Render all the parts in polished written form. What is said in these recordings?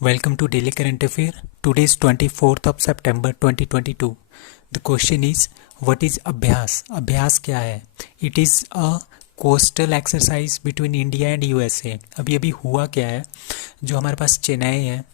Welcome to Daily Current Affair. Today is 24th of September 2022. The question is, what is अभ्यास? अभ्यास क्या है? It is a coastal exercise between India and USA. अभी अभी हुआ क्या है, जो हमारे पास चेन्नई है,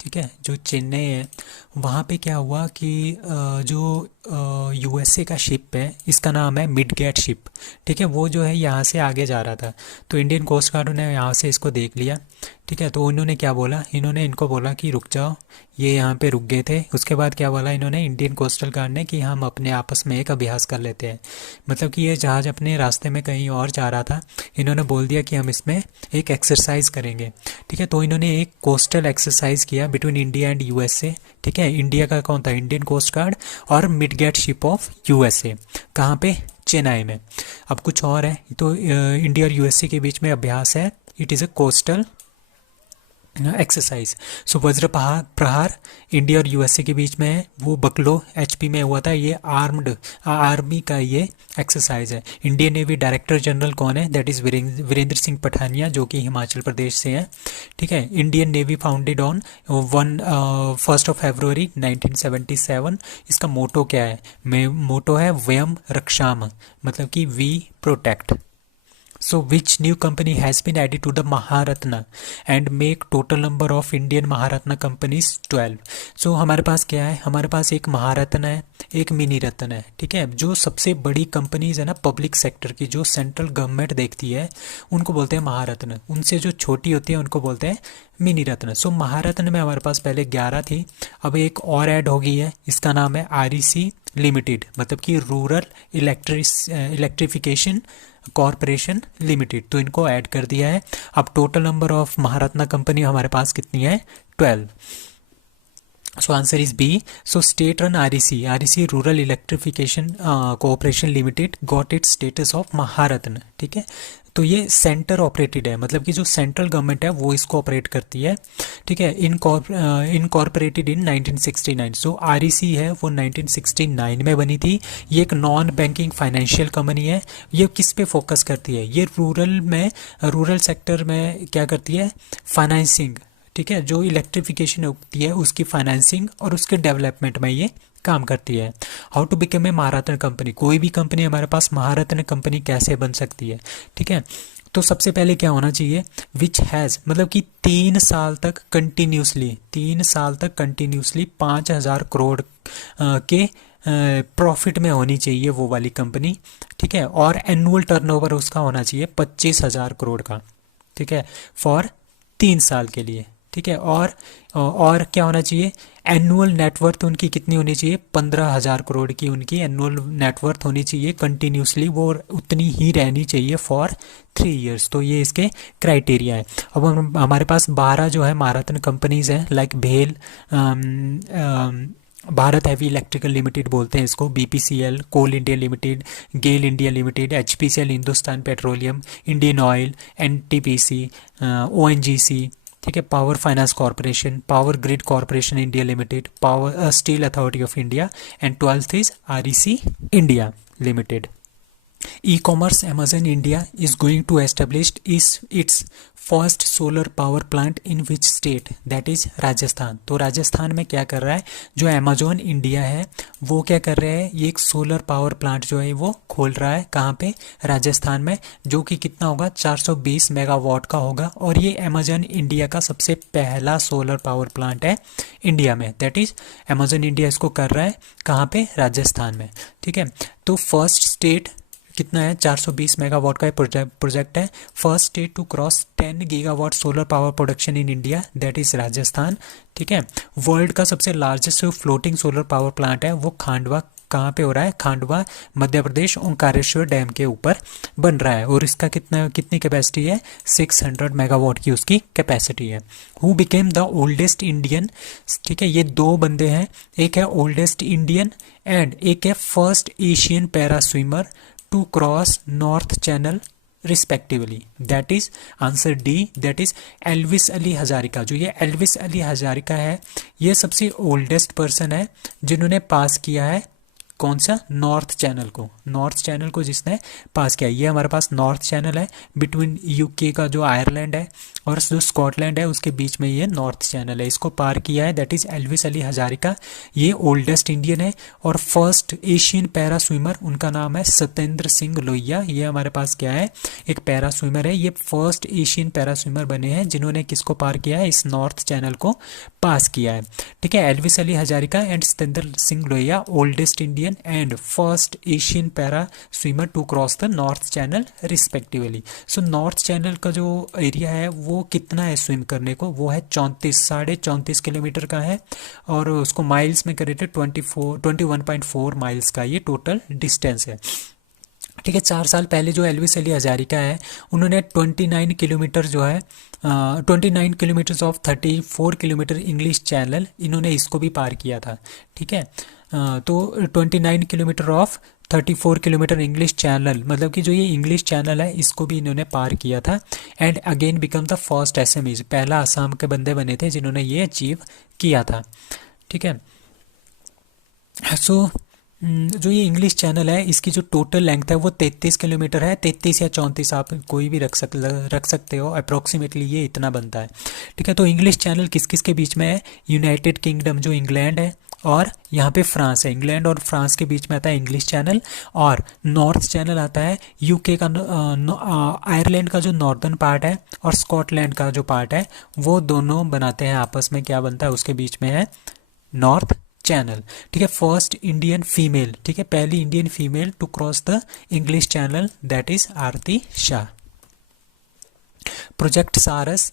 ठीक है, जो चेन्नई है वहाँ पे क्या हुआ कि जो यूएसए का शिप है, इसका नाम है मिडगेट शिप, ठीक है, वो जो है यहाँ से आगे जा रहा था। तो इंडियन कोस्ट गार्ड ने यहाँ से इसको देख लिया, ठीक है। तो इन्होंने क्या बोला, इन्होंने इनको बोला कि रुक जाओ, ये यहाँ पे रुक गए थे। उसके बाद क्या बोला इन्होंने, इंडियन कोस्टल गार्ड ने, कि हम अपने आपस में एक अभ्यास कर लेते हैं। मतलब कि ये जहाज़ अपने रास्ते में कहीं और जा रहा था, इन्होंने बोल दिया कि हम इसमें एक एक्सरसाइज करेंगे, ठीक है। तो इन्होंने एक कोस्टल एक्सरसाइज किया बिटवीन इंडिया एंड यूएसए, ठीक है। इंडिया का कौन था, इंडियन कोस्ट गार्ड, और मिडगेट शिप ऑफ यूएसए, कहाँ पे, चेन्नई में। अब कुछ और है, तो इंडिया और यूएसए के बीच में अभ्यास है, it is a coastal exercise. So Vajra Prahar India और यूएसए के बीच में है, वो बकलो एचपी में हुआ था। ये आर्मी का ये एक्सरसाइज है। इंडियन नेवी डायरेक्टर जनरल कौन है, दैट इज़ वीरेंद्र सिंह पठानिया, जो कि हिमाचल प्रदेश से हैं, ठीक है। इंडियन नेवी फाउंडेड ऑन 1 फरवरी 1977। इसका मोटो क्या है, मोटो है वयम रक्षाम, मतलब कि we protect. So which new company has been added to the Maharatna and make total number of Indian Maharatna companies 12? So हमारे पास क्या है, हमारे पास एक महारत्न है, एक मिनी रत्न है, ठीक है। जो सबसे बड़ी कंपनीज है ना पब्लिक सेक्टर की, जो सेंट्रल गवर्नमेंट देखती है, उनको बोलते हैं महारत्न। उनसे जो छोटी होती है उनको बोलते हैं मिनी रत्न। सो महारत्न में हमारे पास पहले 11 थी, अब एक और ऐड हो गई है, इसका नाम है आरईसी लिमिटेड, मतलब कि रूरल इलेक्ट्रिफिकेशन कॉरपोरेशन लिमिटेड। तो इनको ऐड कर दिया है। अब total number of Maharatna company हमारे पास कितनी है, 12। So answer is B. So state run REC rural electrification cooperation limited got its status of Maharatna, ठीक है। तो ये सेंटर ऑपरेटेड है, मतलब कि जो सेंट्रल गवर्नमेंट है वो इसको ऑपरेट करती है, ठीक है। Incorporated in 1969। सो आरईसी है वो 1969 में बनी थी। ये एक नॉन बैंकिंग फाइनेंशियल कंपनी है। ये किस पे फोकस करती है, ये रूरल सेक्टर में क्या करती है, फाइनेंसिंग, ठीक है। जो इलेक्ट्रिफिकेशन होती है उसकी फाइनेंसिंग और उसके डेवलपमेंट में ये काम करती है। How to become a Maharatna company, कोई भी कंपनी हमारे पास महारत्न कंपनी कैसे बन सकती है, ठीक है। तो सबसे पहले क्या होना चाहिए, विच हैज़, मतलब कि 3 साल तक कंटिन्यूसली 5,000 करोड़ के प्रॉफिट में होनी चाहिए वो वाली कंपनी, ठीक है। और एनुअल टर्नओवर उसका होना चाहिए 25,000 करोड़ का, ठीक है, फॉर 3 साल के लिए, ठीक है। और क्या होना चाहिए, एनुअल नेटवर्थ उनकी कितनी होनी चाहिए, 15,000 करोड़ की उनकी एनुअल नेटवर्थ होनी चाहिए कंटिन्यूसली, वो उतनी ही रहनी चाहिए फॉर 3 ईयर्स। तो ये इसके क्राइटेरिया है। अब हमारे पास 12 जो है महारत्न कंपनीज हैं, लाइक भेल, भारत हैवी इलेक्ट्रिकल लिमिटेड बोलते हैं इसको, BPCL, coal India limited, GAIL India limited, HPCL Hindustan petroleum, Indian oil, NTPC, ONGC, ठीक है, power finance corporation, power grid corporation India limited, power steel authority of India, and 12th is REC India limited. E-commerce Amazon India is going to establish its first solar power plant in which state, that is Rajasthan. तो राजस्थान में क्या कर रहा है, जो Amazon India है वो क्या कर रहा है, ये एक सोलर पावर प्लांट जो है वो खोल रहा है, कहाँ पे, राजस्थान में, जो कि कितना होगा, 420 मेगावाट का होगा। और ये अमेजोन इंडिया का सबसे पहला सोलर पावर प्लांट है इंडिया में, दैट इज अमेजोन इंडिया इसको कर रहा है, कहाँ पे, राजस्थान में, ठीक है। तो फर्स्ट स्टेट कितना है, 420 मेगावाट का प्रोजेक्ट है। First state to cross 10 gigawatt solar power production in India, that is Rajasthan, ठीक है। वर्ल्ड का सबसे largest floating solar power plant है वो खांडवा, कहाँ पे हो रहा है, खांडवा मध्य प्रदेश, ओंकारेश्वर डैम के ऊपर बन रहा है। और इसका कितनी कैपेसिटी है, 600 मेगावाट की उसकी कैपेसिटी है। Who became the oldest Indian, ठीक है, ये 2 बंदे हैं, एक है ओल्डेस्ट इंडियन एंड एक है first Asian para swimmer to cross North Channel respectively, that is answer D, that is Elvis Ali Hazarika. जो ये एल्विस अली हजारिका है, ये सबसे ओल्डेस्ट पर्सन है जिन्होंने पास किया है कौन सा, नॉर्थ चैनल को, नॉर्थ चैनल को जिसने पास किया, ये हमारे पास नॉर्थ चैनल है बिटवीन यूके का जो आयरलैंड है और जो स्कॉटलैंड है उसके बीच में ये नॉर्थ चैनल है, इसको पार किया है, that is Elvis Ali Hazarika. ये ओल्डेस्ट इंडियन है और फर्स्ट एशियन पैरा स्विमर, उनका नाम है सत्येंद्र सिंह लोहिया। ये हमारे पास क्या है, एक पैरा स्विमर है, ये फर्स्ट एशियन पैरा स्विमर बने हैं जिन्होंने किसको पार किया है, इस नॉर्थ चैनल को पास किया है। ठीक है, Elvis Ali Hazarika and Satyendra Singh Lohia, oldest Indian and first Asian para swimmer to cross the North Channel respectively. So North Channel का जो एरिया है वो कितना है स्विम करने को, वो है 34 किलोमीटर का है और उसको माइल्स में करे थे 21.4 माइल्स का ये टोटल डिस्टेंस है। ठीक है, 4 साल पहले जो एल्विस अली हजारिका है उन्होंने 29 किलोमीटर जो है 29 kilometres of 34 kilometre English channel, इन्होंने इसको भी पार किया था। ठीक है, तो 29 kilometre of 34 kilometre English channel, मतलब कि जो ये इंग्लिश चैनल है इसको भी इन्होंने पार किया था and again become the first SMEs, पहला असम के बंदे बने थे जिन्होंने ये अचीव किया था। ठीक है, सो जो ये इंग्लिश चैनल है इसकी जो टोटल लेंथ है वो 33 किलोमीटर है, 33 या 34 आप कोई भी रख सकते हो, अप्रोक्सीमेटली ये इतना बनता है। ठीक है, तो इंग्लिश चैनल किस किस के बीच में है, यूनाइटेड किंगडम जो इंग्लैंड है और यहाँ पे फ्रांस है, इंग्लैंड और फ्रांस के बीच में आता है इंग्लिश चैनल, और नॉर्थ चैनल आता है यूके का, आयरलैंड का जो नॉर्दर्न पार्ट है और स्कॉटलैंड का जो पार्ट है वो दोनों बनाते हैं आपस में, क्या बनता है उसके बीच में है नॉर्थ चैनल। ठीक है, फर्स्ट इंडियन फीमेल, ठीक है, पहली Indian female to cross the English channel that is Aarti Shah. Project Saras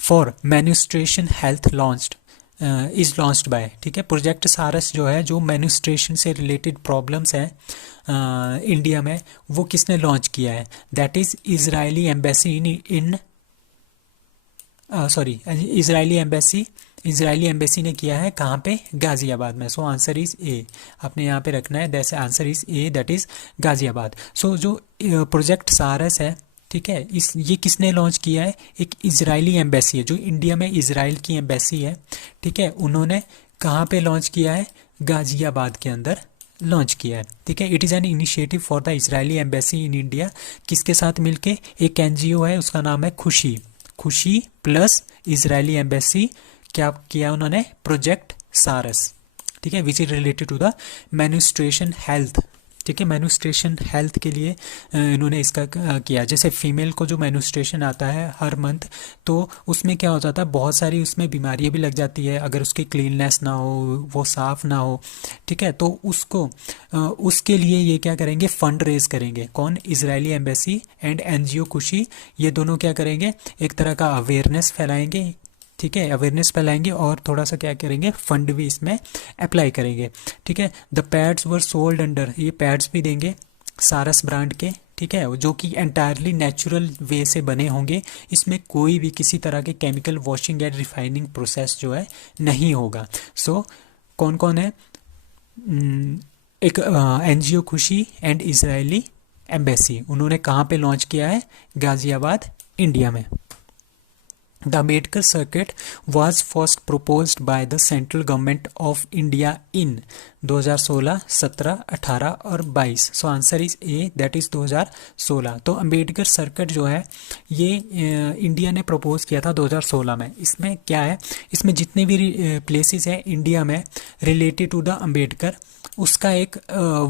for menstruation health launched is launched by, ठीक है, प्रोजेक्ट सारस जो है, जो मेन्स्ट्रुएशन से रिलेटेड प्रॉब्लम्स हैं इंडिया में, वो किसने लॉन्च किया है, that is Israeli embassy in sorry Israeli embassy ने किया है, कहाँ पे, गाजियाबाद में। सो आंसर इज ए, आपने यहाँ पे रखना है, that answer is A, that is Ghaziabad. So जो प्रोजेक्ट सारस है, ठीक है, ये किसने लॉन्च किया है, एक इजरायली एम्बेसी है, जो इंडिया में इजराइल की एम्बेसी है, ठीक है, उन्होंने कहाँ पे लॉन्च किया है, गाजियाबाद के अंदर लॉन्च किया है। ठीक है, it is an initiative for the Israeli embassy in India, किसके साथ मिलके, एक एनजीओ है उसका नाम है खुशी प्लस इजरायली एम्बेसी, क्या किया उन्होंने, प्रोजेक्ट सारस। ठीक है, which is related to the menstruation health. ठीक है, मेन्स्ट्रुएशन हेल्थ के लिए इन्होंने इसका किया, जैसे फीमेल को जो मेन्स्ट्रुएशन आता है हर मंथ, तो उसमें क्या हो जाता है, बहुत सारी उसमें बीमारियां भी लग जाती है अगर उसकी क्लीननेस ना हो, वो साफ़ ना हो। ठीक है, तो उसको उसके लिए ये क्या करेंगे, फंड रेज करेंगे, कौन, इजरायली एम्बेसी एंड एनजीओ खुशी, ये दोनों क्या करेंगे, एक तरह का अवेयरनेस फैलाएंगे। ठीक है, अवेयरनेस फैलाएंगे और थोड़ा सा क्या करेंगे, फंड भी इसमें अप्लाई करेंगे। ठीक है, the pads were sold under, ये पैड्स भी देंगे सारस ब्रांड के। ठीक है, जो कि एंटायरली नेचुरल वे से बने होंगे, इसमें कोई भी किसी तरह के केमिकल वॉशिंग या रिफाइनिंग प्रोसेस जो है नहीं होगा। सो कौन कौन है, एक एनजीओ खुशी एंड इजरायली एम्बेसी, उन्होंने कहाँ पे लॉन्च किया है, गाजियाबाद, इंडिया में। The Ambedkar Circuit was first proposed by the central government of India in 2016, 17, 18 और 22। सो answer is A, that is 2016। तो अम्बेडकर सर्किट जो है ये इंडिया ने प्रपोज किया था 2016 में। इसमें क्या है, इसमें जितने भी प्लेसेस हैं इंडिया में रिलेटेड टू द अम्बेडकर, उसका एक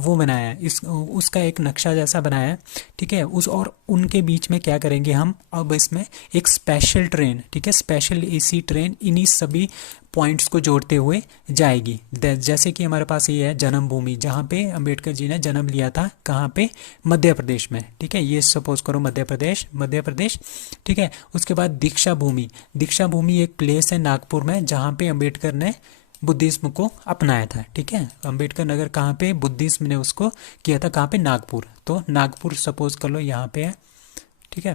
वो बनाया है, उसका एक नक्शा जैसा बनाया है। ठीक है, उस और उनके बीच में क्या करेंगे हम, अब इसमें एक स्पेशल ट्रेन, ठीक है, स्पेशल एसी ट्रेन इन्हीं सभी पॉइंट्स को जोड़ते हुए जाएगी। जैसे कि हमारे पास ये है जन्मभूमि, जहाँ पे अंबेडकर जी ने जन्म लिया था, कहाँ पे, मध्य प्रदेश में। ठीक है, ये सपोज करो मध्य प्रदेश। ठीक है, उसके बाद दीक्षा भूमि एक प्लेस है नागपुर में, जहाँ पे अंबेडकर ने बुद्धिज्म को अपनाया था। ठीक है, अंबेडकर नगर कहाँ पे, बुद्धिज्म ने उसको किया था, कहाँ पे, नागपुर। तो नागपुर सपोज कर लो यहाँ पे है। ठीक है,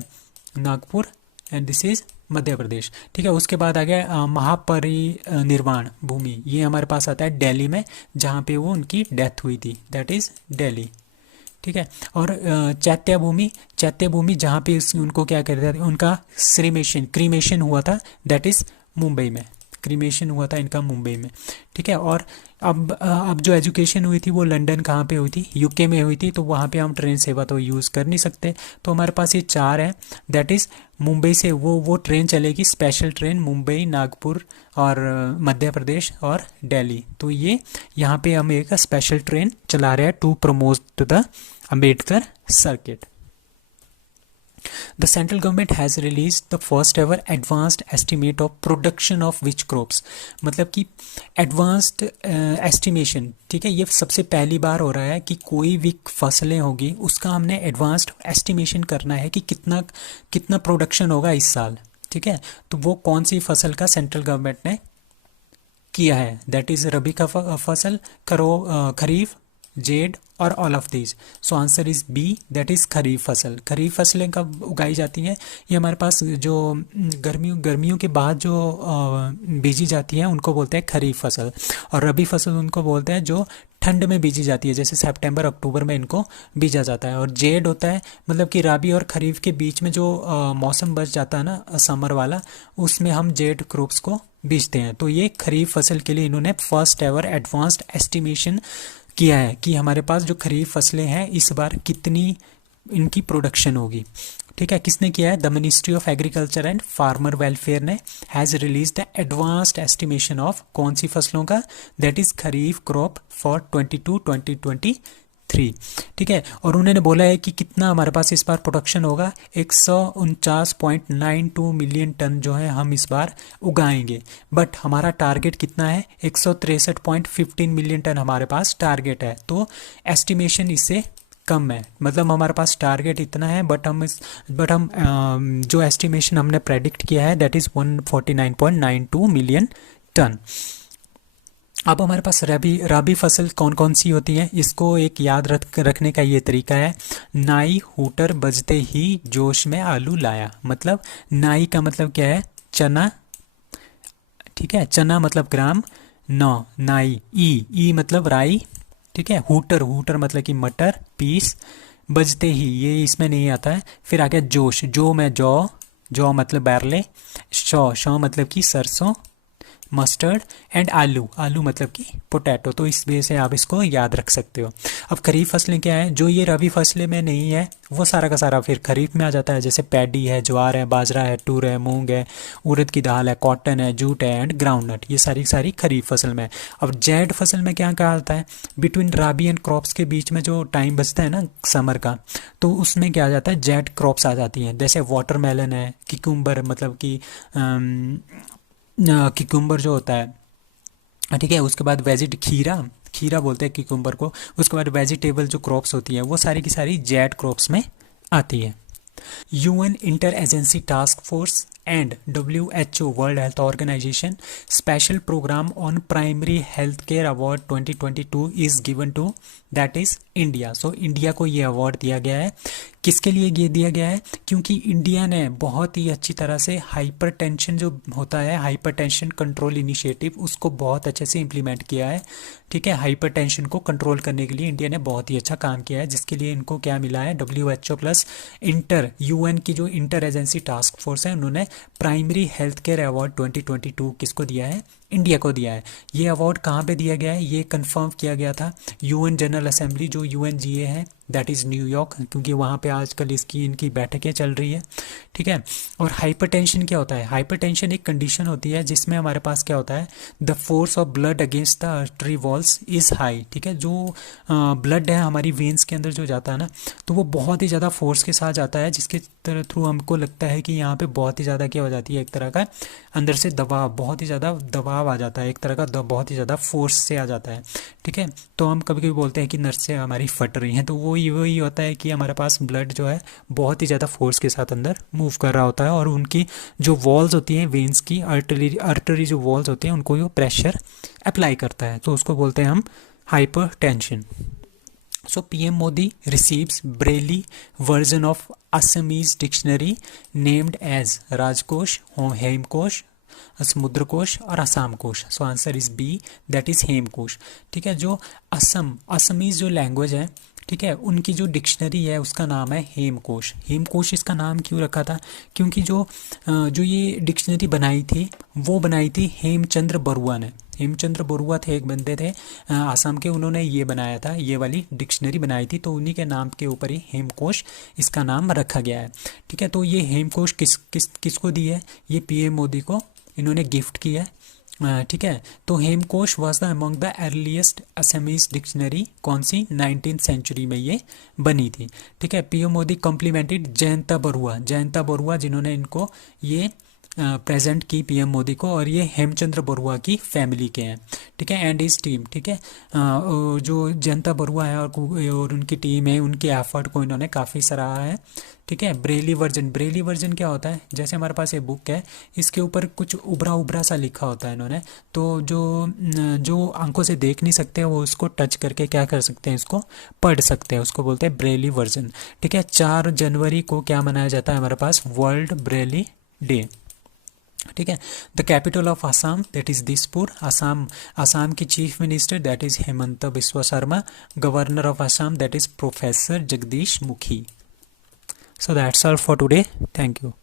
Nagpur and this is Madhya Pradesh. ठीक है, उसके बाद आ गया महापरिनिर्वाण भूमि, ये हमारे पास आता है दिल्ली में, जहाँ पे वो उनकी डेथ हुई थी, दैट इज दिल्ली। ठीक है, और चैत्य भूमि जहाँ पे उनको क्या कहते थे, उनका क्रीमेशन हुआ था, दैट इज मुंबई में। क्रीमेशन हुआ था इनका मुंबई में, ठीक है। और अब जो एजुकेशन हुई थी वो लंदन कहाँ पे हुई थी, यूके में हुई थी, तो वहाँ पे हम ट्रेन सेवा तो यूज़ कर नहीं सकते। तो हमारे पास ये 4 है, दैट इज़ मुंबई से वो ट्रेन चलेगी, स्पेशल ट्रेन मुंबई, नागपुर और मध्य प्रदेश और दिल्ली। तो ये यहाँ पे हम एक स्पेशल ट्रेन चला रहे हैं to promote the Ambedkar circuit. The central government has released the first ever advanced estimate of production of which crops, मतलब कि advanced estimation, ठीक है। ये सबसे पहली बार हो रहा है कि कोई भी फसलें होगी उसका हमने advanced estimation करना है कि कितना कितना प्रोडक्शन होगा इस साल, ठीक है। तो वो कौन सी फसल का सेंट्रल गवर्नमेंट ने किया है, दैट इज़ रबी का फसल, खरीफ, जेड और all of these. So answer is B, that is Kharif फसल। खरीफ फसलें कब उगाई जाती हैं, ये हमारे पास जो गर्मियों के बाद जो बीजी जाती हैं उनको बोलते हैं खरीफ फसल, और रबी फसल उनको बोलते हैं जो ठंड में बीजी जाती है, जैसे सितंबर अक्टूबर में इनको बीजा जाता है। और जेड होता है मतलब कि रबी और खरीफ के बीच में जो मौसम बच जाता है ना समर वाला, उसमें हम जेड क्रॉप्स को बीजते हैं। तो ये खरीफ फसल के लिए इन्होंने फर्स्ट एवर एडवांस्ड एस्टिमेशन किया है कि हमारे पास जो खरीफ फसलें हैं इस बार कितनी इनकी प्रोडक्शन होगी, ठीक है। किसने किया है, the ministry of agriculture and farmer welfare ने has release the advanced estimation of कौन सी फसलों का, that is Kharif crop for 2022-2023, ठीक है। और उन्होंने बोला है कि कितना हमारे पास इस बार प्रोडक्शन होगा, 149.92 मिलियन टन जो है हम इस बार उगाएंगे। बट हमारा टारगेट कितना है, 163.15 मिलियन टन हमारे पास टारगेट है। तो एस्टिमेशन इससे कम है, मतलब हमारे पास टारगेट इतना है बट हम जो एस्टिमेशन हमने प्रेडिक्ट किया है दैट इज़ 149.92 मिलियन टन। अब हमारे पास रबी फसल कौन कौन सी होती है, इसको एक याद रखने का ये तरीका है, नाई हूटर बजते ही जोश में आलू लाया। मतलब नाई का मतलब क्या है, चना, ठीक है। चना मतलब ग्राम, नाई, ई मतलब राई, ठीक है। हूटर मतलब कि मटर, पीस, बजते ही ये इसमें नहीं आता है। फिर आ गया जोश, जो में जौ मतलब बैरले, शौ मतलब कि सरसों, मस्टर्ड, एंड आलू मतलब कि पोटैटो। तो इस वजह से आप इसको याद रख सकते हो। अब खरीफ फसलें क्या है, जो ये रबी फसलें में नहीं है वो सारा का सारा फिर खरीफ में आ जाता है, जैसे पैडी है, ज्वार है, बाजरा है, तूर है, मूंग है, उड़द की दाल है, कॉटन है, जूट है एंड ग्राउंडनट, ये सारी खरीफ फसल में। अब जेड फसल में क्या कहा जाता है, बिटवीन राबी एंड क्रॉप्स के बीच में जो टाइम बचता है ना समर का, तो उसमें क्या आ जाता है, जेड क्रॉप्स आ जाती हैं, जैसे वाटरमेलन है, किकुम्बर मतलब कि किकुम्बर जो होता है, ठीक है। उसके बाद खीरा बोलते हैं किकुम्बर को। उसके बाद वेजिटेबल जो क्रॉप्स होती है वो सारी की सारी जेड क्रॉप्स में आती है। UN inter agency task force and WHO world health organisation special programme on primary health care award 2022 is given to, that is India. So India को ये अवार्ड दिया गया है। किसके लिए ये दिया गया है, क्योंकि इंडिया ने बहुत ही अच्छी तरह से हाइपरटेंशन जो होता है, हाइपरटेंशन कंट्रोल इनिशिएटिव, उसको बहुत अच्छे से इम्प्लीमेंट किया है, ठीक है। हाइपरटेंशन को कंट्रोल करने के लिए इंडिया ने बहुत ही अच्छा काम किया है, जिसके लिए इनको क्या मिला है, WHO प्लस UN की जो इंटर एजेंसी टास्क फोर्स है उन्होंने प्राइमरी हेल्थ केयर अवार्ड 2022 किसको दिया है, इंडिया को दिया है। ये अवार्ड कहाँ पे दिया गया है, ये कंफर्म किया गया था UN जनरल असेंबली जो UNGA है, दैट इज़ न्यूयॉर्क, क्योंकि वहाँ पे आजकल इनकी बैठकें चल रही है, ठीक है। और हाइपरटेंशन क्या होता है, हाइपरटेंशन एक कंडीशन होती है जिसमें हमारे पास क्या होता है, the force of blood against the artery walls is high, ठीक है। जो ब्लड है हमारी वेन्स के अंदर जो जाता है ना, तो वो बहुत ही ज़्यादा फोर्स के साथ जाता है, जिसके थ्रू हमको लगता है कि यहाँ पे बहुत ही ज़्यादा क्या हो जाती है, एक तरह का अंदर से दबाव, बहुत ही ज़्यादा दबाव आ जाता है, एक तरह का बहुत ही ज़्यादा फोर्स से आ जाता है, ठीक है। तो हम कभी कभी बोलते हैं कि नर्सें हमारी फट रही हैं, तो वही होता है कि हमारे पास ब्लड जो है बहुत ही ज़्यादा फोर्स के साथ अंदर मूव कर रहा होता है, और उनकी जो वॉल्स होती हैं वेन्स की, आर्टरी जो वॉल्स होती हैं उनको वो प्रेशर अप्लाई करता है, तो उसको बोलते हैं हम hypertension. So PM Modi receives Braille version of Assamese dictionary named as Rajkosh, Hemkosh, Samudrakosh और असम कोश। So answer is B, that is Hemkosh, ठीक है। जो असमीज जो लैंग्वेज है, ठीक है। उनकी जो डिक्शनरी है उसका नाम है हेमकोश। हेमकोश इसका नाम क्यों रखा था, क्योंकि जो ये डिक्शनरी बनाई थी वो बनाई थी हेमचंद्र बरुआ ने। हेमचंद्र बरुआ थे, एक बंदे थे आसाम के, उन्होंने ये बनाया था, ये वाली डिक्शनरी बनाई थी, तो उन्हीं के नाम के ऊपर ही हेमकोश इसका नाम रखा गया है। ठीक है। तो ये हेमकोश किसको दी है, ये पीएम मोदी को इन्होंने गिफ्ट किया है। ठीक है। तो Hemkosh was the among the earliest Assamese dictionary, कौन सी, 19th सेंचुरी में ये बनी थी। ठीक है। पीएम मोदी कॉम्प्लीमेंटेड जयंता बरुआ, जयंता बरुआ जिन्होंने इनको ये प्रेजेंट की पीएम मोदी को, और ये हेमचंद्र बरुआ की फैमिली के हैं। ठीक है। एंड इस टीम, ठीक है, जो जयंता बरुआ है और उनकी टीम है, उनके एफर्ट को इन्होंने काफ़ी सराहा है। ठीक है। ब्रेली वर्जन, ब्रेली वर्जन क्या होता है, जैसे हमारे पास ये बुक है, इसके ऊपर कुछ उभरा उभरा सा लिखा होता है इन्होंने, तो जो आंखों से देख नहीं सकते वो उसको टच करके क्या कर सकते हैं, इसको पढ़ सकते हैं, उसको बोलते हैं ब्रेली वर्जन। ठीक है। 4 जनवरी को क्या मनाया जाता है हमारे पास, वर्ल्ड ब्रेली डे। ठीक है। The capital of Assam that is Dispur, Assam की chief minister that is Himanta Biswa Sarma, governor of Assam that is professor Jagdish Mukhi. So that's all for today. Thank you.